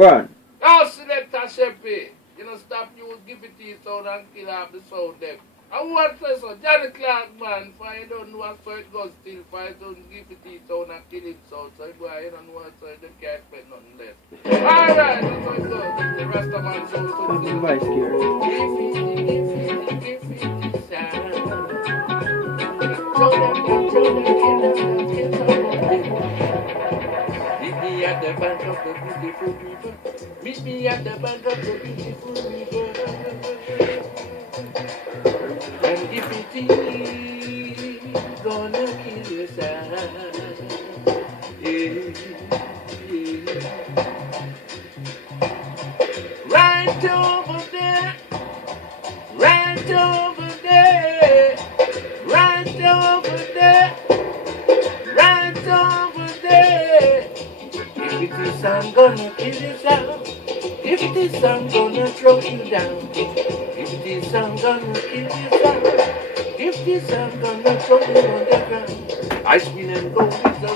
Go on. Now select a Sheppy. You know, stop use Gifiti Sound and kill off the sound them. I want to say so, Jonny Clarke man, for you don't know so it goes still, for you don't Gifiti Sound and kill it sound, so boy, you don't know so they can't expect nothing less. Alright, that's how it goes. The rest of man sound to Fucking vice here. Gifiti sound. Show them, kill them. Meet me at the bank of the beautiful river. Meet me at the bank of the beautiful river. And Gifiti gonna kill yourself. Right over there, right over there, right over there, right over there. Gifiti sound gonna kill yourself. Gifiti sound gonna throw you down. Gifiti sound gonna kill yourself. Gifiti sound gonna throw you on the ground. I spin and go with the